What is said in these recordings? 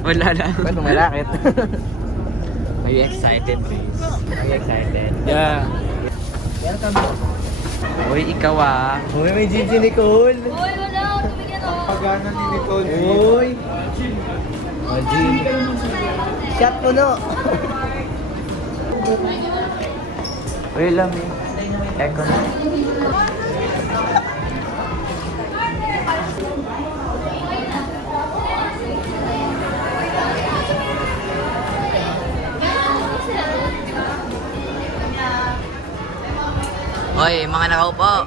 Wala lang. Ba't umalakit? Are you excited, please? Are you excited? Yeah. Yan kami. Uy, ikaw ah. Uy, may gin si Nicole. Uy, wala. Tumigyan ako. Pagana ni Nicole. Uy. Oh, gin. Shot puno. Uy, lami. Eko na. Hoy, mga nakaupo.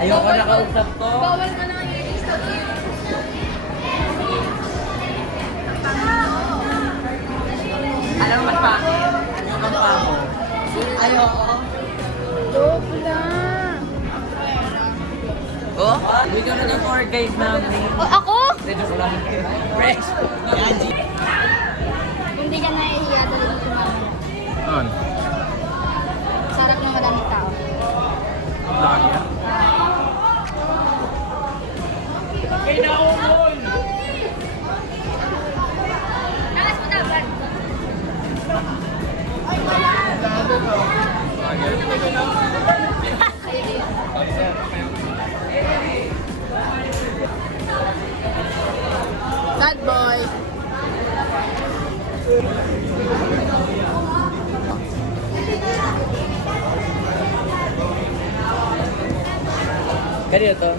Ayoko na kausap to. Bawal mo na yung Alam mo ba? Ano pa ako? Ayoko. Joke lang. Oh? Uy, ka na ng tour guide namin. O, ako? Hindi, joke lang. Fresh! Hindi ka nahihiya doon sa mga. On. Sarap ng madaming tao. Lagi. Nakas mo dapat. Bad boy. Kanina to?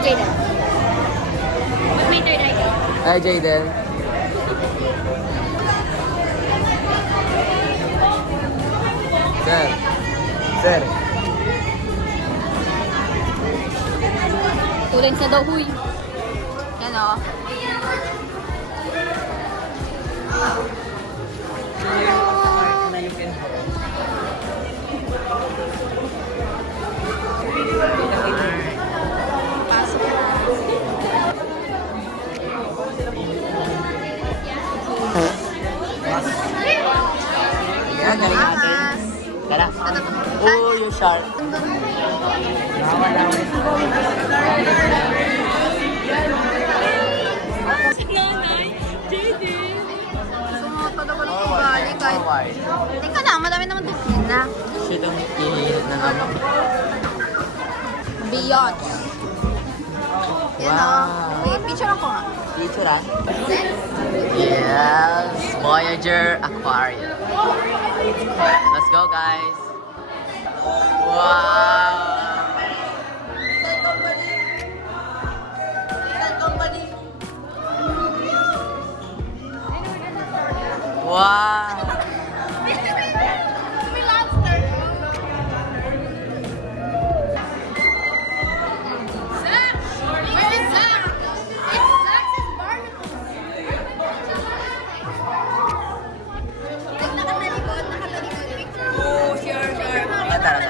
Jaden. Ba't may third eye ka? Hi, Jayden. Sir. Sir. Tulad sa daw, huy. Yan o. Pasok na. Yan, galing natin. Tara. Oh, you sharp. Sumoto na walang ugali kahit. Tingka na, madami naman ito. Na. Shit, ang ihihinit na naman. Biatch. Yan o. Wow. Wait, picture ako nga. Picture ah. Yes, Voyager Aquarium. Let's go, guys. Wow. Wow. May lobster. Zach! Where is Zach? It's Zach's barnacle. Nakatalikod. Oh, sure. Tara.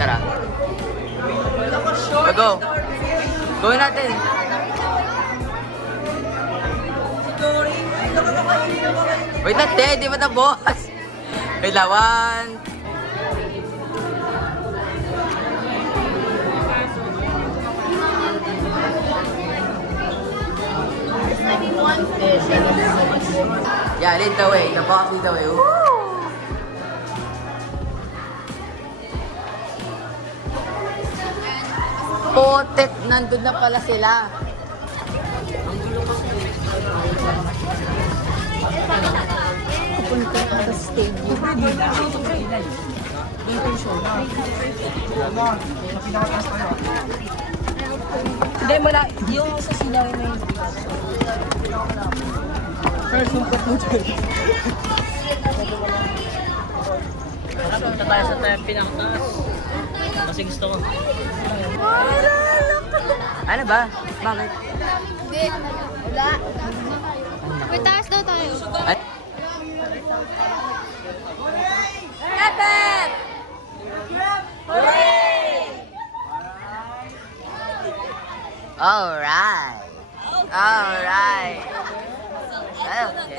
Tara. Go. Gawin natin. Wait lang, di ba na boss? Wait lang, one. Yeah, lead the way. The boss lead the way. Woo! Potek, nandun na pala sila. Punta na sa stadium. Hindi, wala. Yung sa silaw na yun. First, yung patuloy. Punta tayo sa pinakataas. Kasi gusto ko. Ano ba? Bakit? Hindi. Wala. May taas daw tayo. Ay? Epet! Alright. Alright. Okay.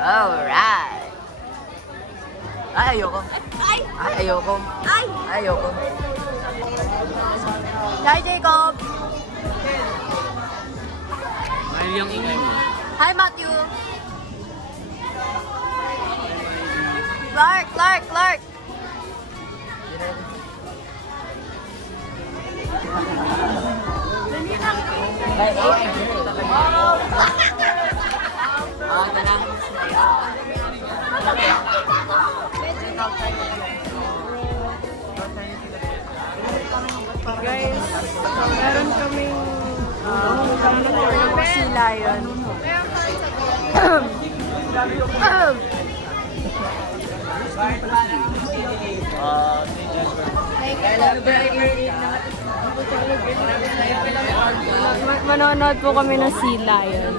Alright. Ay, ayoko. Ay! Ay, ayoko. Ay! Ayoko. Hi, Jacob! Mahal yung ingay mo. Hi, Matthew! Clark! Clark! Clark! Ito na. Guys, meron kaming sea lion. Manonood po kami ng sea lion.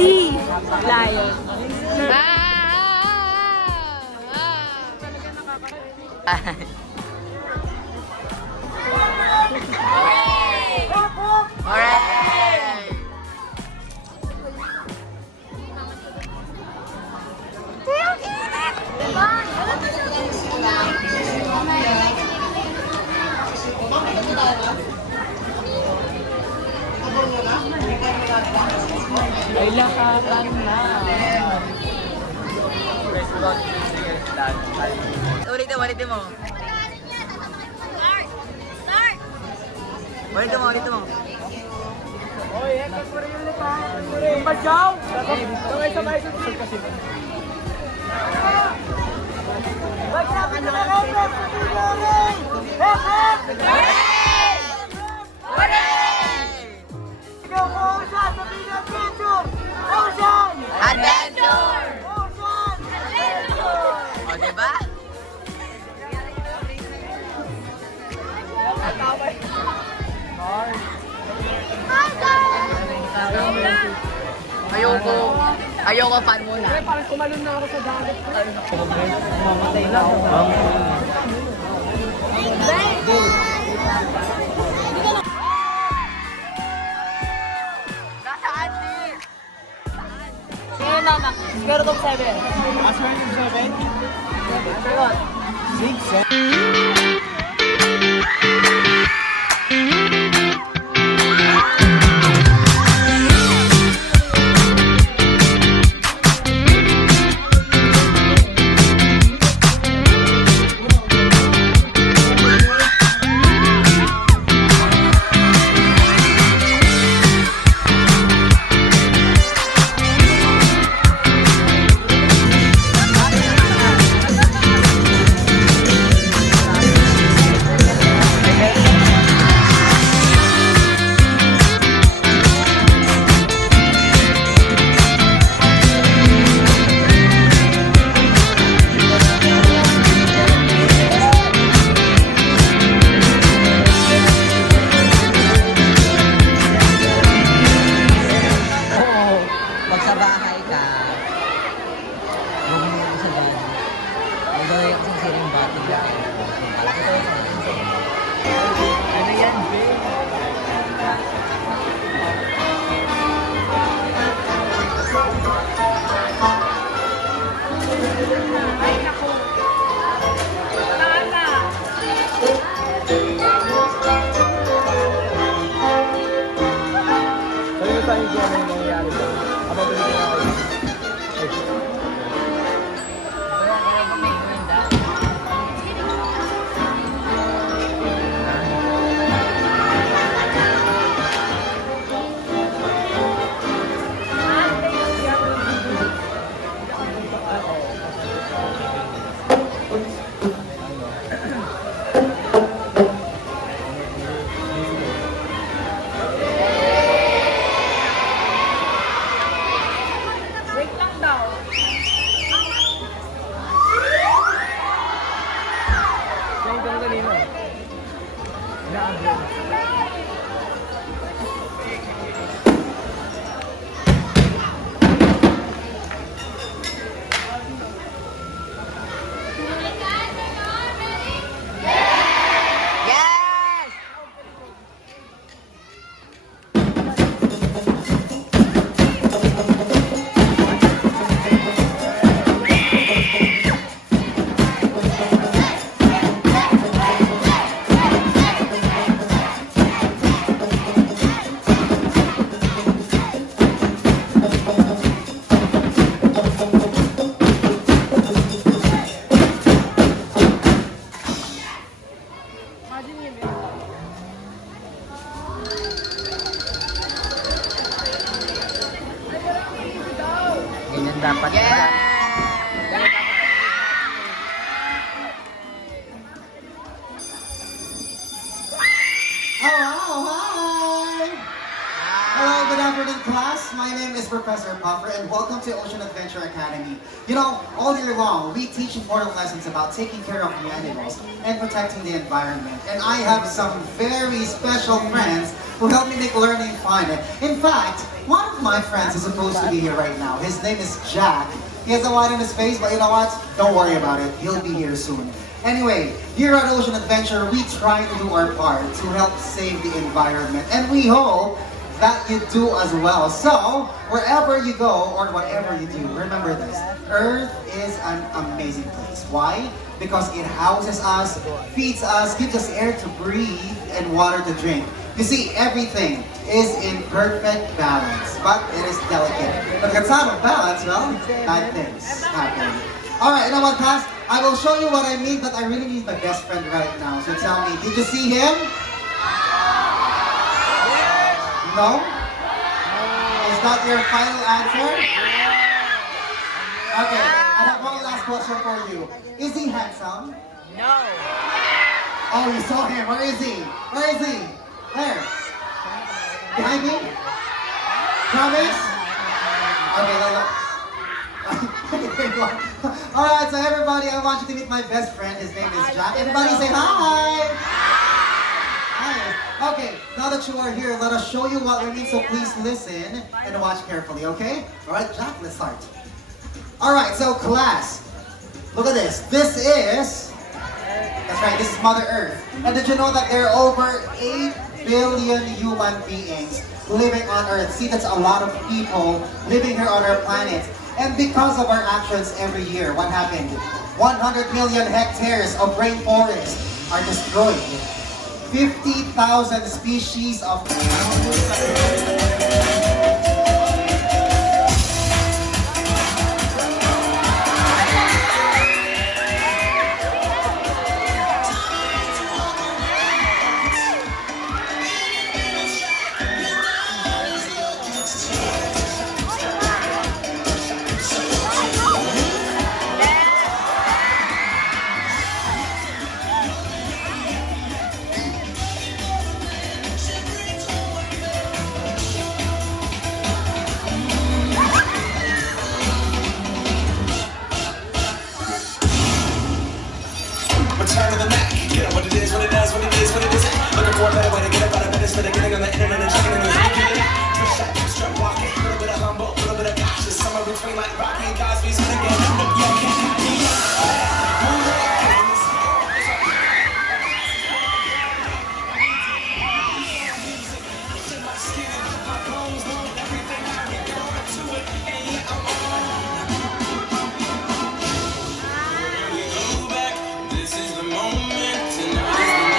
Sea lion. Alright. Ay, lakatan na. Ulitin mo. Clark! Clark! Ulitin mo. Adventure! O, diba? Ayoko fan muna. Parang kumalun na ako sa dagat. Mamatay lang. Nasaan si? Ngayon na, Square root of 7. Asar yung 7? 6, 7. Pag sa bahay ka, huwag mo sa dyan. Magdaway ako sa siring bati. Ano yan, babe? Ay, naku. Tama. Sabi mo tayo kung ano yung nangyayari doon. Habang binigyan ako. Wait lang daw. Siya yung ganun kanina. Inaagyan. is Professor Puffer and welcome to Ocean Adventure Academy. You know, all year long, we teach important lessons about taking care of the animals and protecting the environment. And I have some very special friends who help me make learning fun. In fact, one of my friends is supposed to be here right now. His name is Jack. He has a white on his face, but you know what? Don't worry about it. He'll be here soon. Anyway, here at Ocean Adventure, we try to do our part to help save the environment. And we hope that you do as well. So, wherever you go or whatever you do, remember this. Earth is an amazing place. Why? Because it houses us, feeds us, gives us air to breathe, and water to drink. You see, everything is in perfect balance, but it is delicate. But if it's out of balance, well, bad things happen. Alright, you know what, Cass? I will show you what I mean, but I really need my best friend right now. So tell me, did you see him? No? Is that your final answer? Okay, I have one last question for you. Is he handsome? No. Oh, you saw him. Where is he? Where is he? Where? Behind me? Promise? Okay, Alright, so everybody, I want you to meet my best friend. His name is Jack. Everybody say hi! Hi. Okay, now that you are here, let us show you what we mean, so please listen and watch carefully, okay? Alright, Jack, let's start. Alright, so class, look at this. This is, that's right, this is Mother Earth. And did you know that there are over 8 billion human beings living on Earth? See, that's a lot of people living here on our planet. And because of our actions every year, what happened? 100 million hectares of rainforest are destroyed. 50,000 species of Return to the Mac. Get up what it is, what it does, what it is, what it isn't. Looking for a better way to get up out of bed instead of getting on the internet and checking in the weekend. Push that, strut walking, a little bit of humble, a little bit of cautious, somewhere between like Rocky and Cosby's again. Yeah, can't hide me. This is the moment, tonight is the night.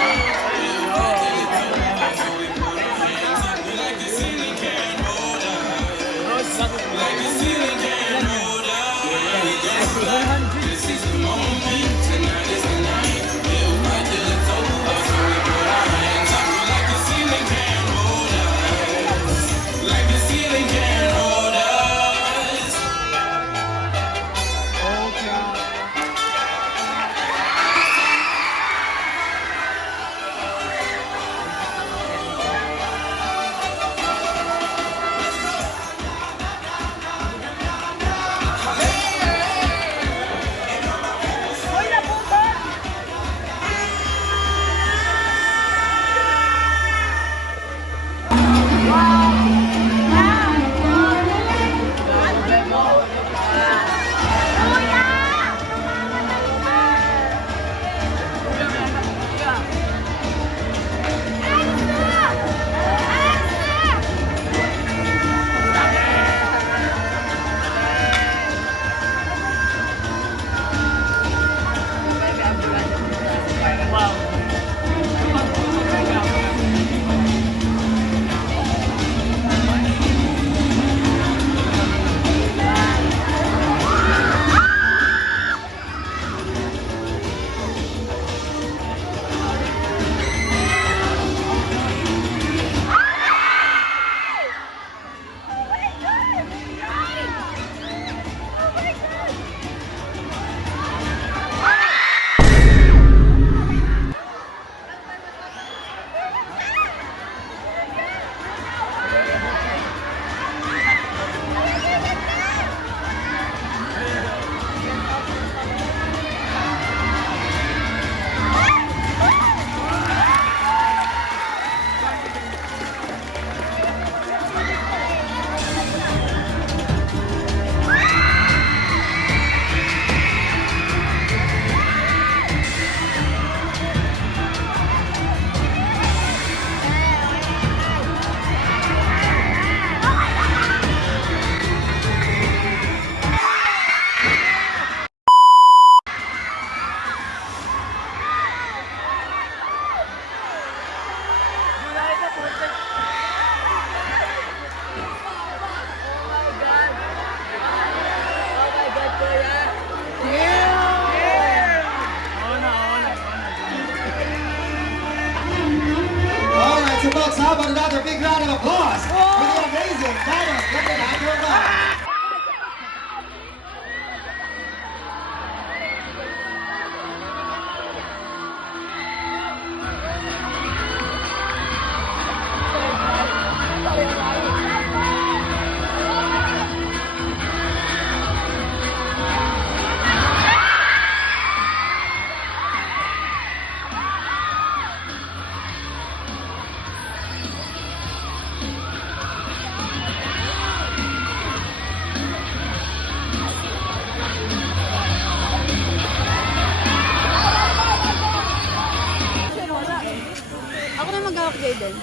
din.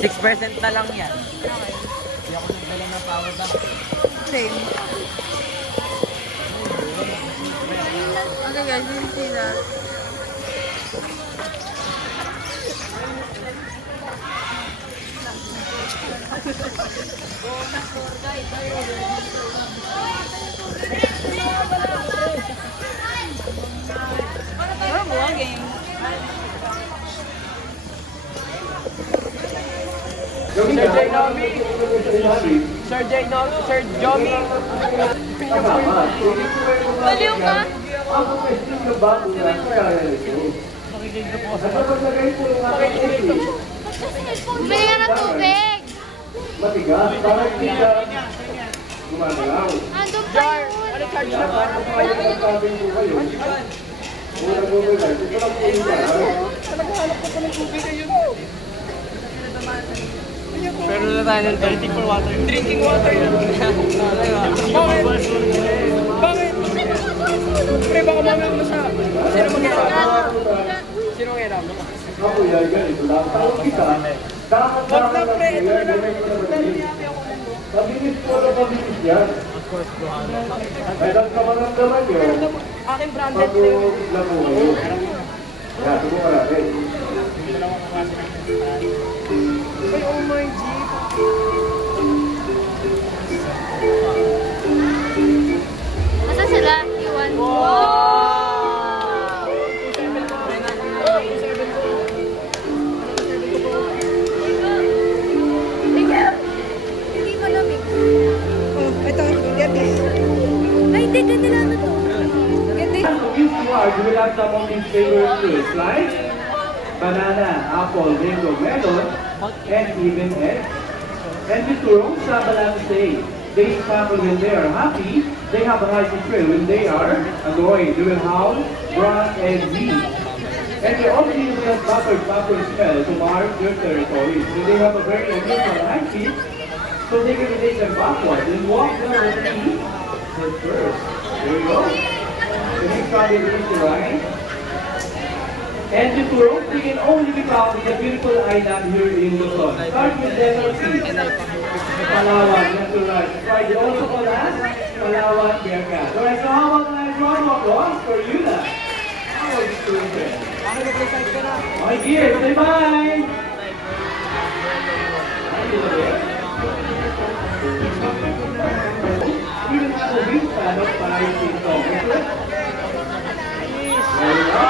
6% na lang yan. Okay. Hindi ako nagdala ng power bank. Same. Okay guys, you can see that. We're vlogging. Sir J. Nomi. Sir J. Nomi. Sir Jomi. Baliw ka? Bumili ka ng tubig. Matigas, parang hindi ka gumagalaw. Andun pa yun. Ano charge na ba? Kaya nagsasabi ko kayo, muna po ba guys, ito lang po yung parang. Naghahanap ko pa ng tubig ayun. Pero na tayo ng drinking for water. Drinking water yun. Bakit? Bakit? Pre, baka mamaya mo sa... Sino mag-iram? Sino mag-iram? Ako yan, ganito lang. Tawag kita, dapat Wag na pre, ito na lang. mabilis po na mabilis yan. Ay, nagkamaramdaman nyo, Aking branded pre. mag-bigla po kayo. Kaya, subukan natin. Ay, oh my G. Nasaan sila? Iwan. Hindi malamig. Ito, gabi. Ay, hindi. Ganda lang ito. Gabi. So, if you are, you will have some of these favorite fruits, like banana, apple, mango, melon, and even egg. And the turong sa balanced they travel when they are happy, they have a high thrill. When they are annoyed, they will howl, grunt, and weep. And they also use a backward spell to mark their territories. So they have a very unusual high feet, so they can take them backwards and walk down the feet head first. There we go. The next one is the right. And the turong, they can only be found in the beautiful island here in Luzon. Start with letter C. Palawan, that's the right. Right, they also call us Palawan Bearcat. Alright, so how about a nice round of applause for you now? How are you doing there? My dear, say bye! Even have a wingspan of 5 feet tall. There we go.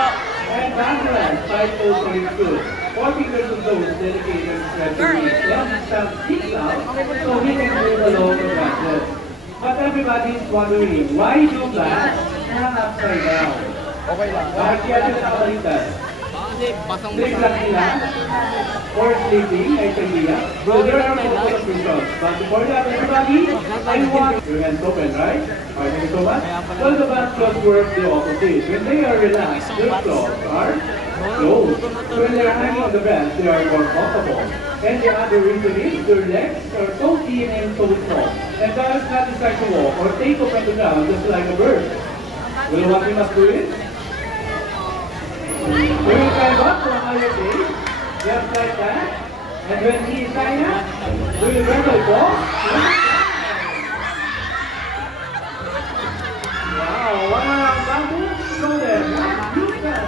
And Bangladesh, 5 toes for his good. 4 fingers of those dedicated to spread the wings. Then he stands sticks out, so he can move along the branches. But everybody is wondering, why do plants hang upside down? Okay lang. Bakit kaya pinapalitan? Kasi basang Sleep lang nila? Or sleeping, ay idea? So there are multiple of results. But before that, everybody, I want your hands open, right? Alright, thank you so much. Well, the back claws work the opposite. When they are relaxed, their claws are closed. When they are hanging on the bench, they are more comfortable. And the other reason is their legs are so thin and so small. And that is not decide to walk or take off on the ground just like a bird. Will you want me to do it? We will climb up to a higher place, just like that. And when he is high up, we will rattle go. Wow, wow, Babu, go there. You can.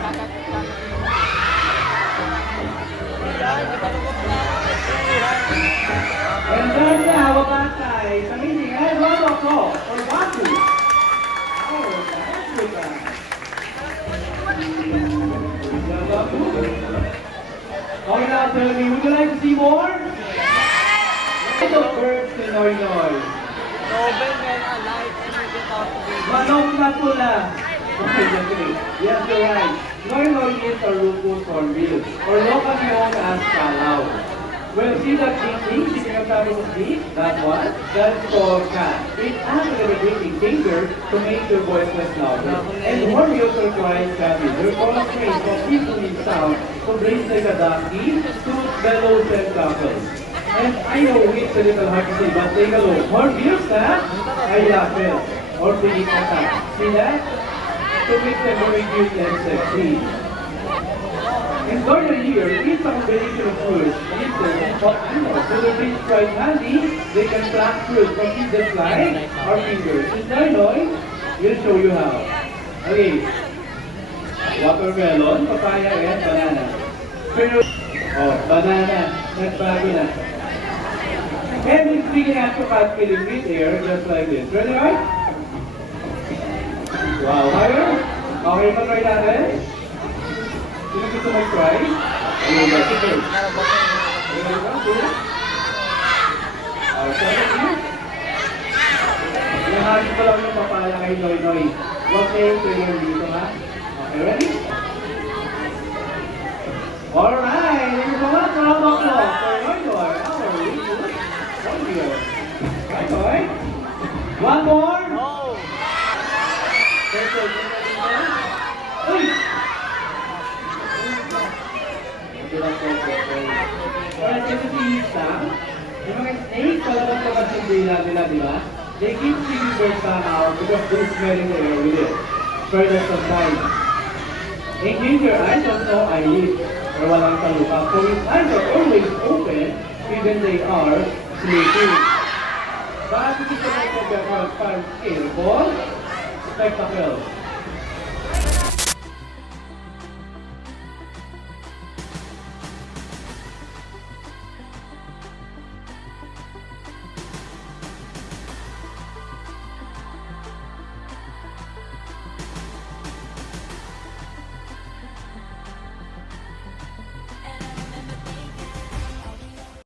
And then now, about guys, amazing, and round of applause for Babu. Oh, that's good. Okay, now tell me, would you like to see more? What the birds in Illinois? Noble men alive and without baby. Manok na pula. Okay, just kidding. Yes, you're right. Illinois is a rufous hornbill, or locally known as Kalaw. Well, see that blinking, sitting on top of the seat? That one? That's called cat. It's actually a breathing finger to make your voice less louder. And hornbills are quite savvy. They're concentrating from equally sound to breathe like a donkey to bellows and cackles. And I know it's a little hard to see, but take a look. Hornbills, huh? Eyelashes or big attack. See that? To make them very cute and sexy. And garden here is a combination of fruits, insects, or animals. So the fish quite handy, they can pluck fruit from either side or fingers. And Noy will show you how. Okay. Watermelon, papaya, and banana. Pero, oh, banana. Nagbago na. And it's speaking after fast filling with air, just like this. Ready, right? Wow, higher. Okay, mag-try natin. Sino gusto mag-try? Ayun, that's it. Ayun, Ihahagis ko lang yung papaya kay Noy Noy. Huwag kayong prayer dito, ha? Okay, ready? Alright, thank you so much. Round of applause for Noy Noy. Our really good warrior. Right, Noy? One more. Uy! Alright, kasi si Isa, yung mga snake, palabas kapag sundila nila, di ba? They keep seeing their son out because they're smelling the air with it. Further sometimes. In ginger eyes have no eyelids, or walang talupa, so his eyes are always open, even they are sleeping. Bakit ito sa mga pagkakal, careful, spectacles.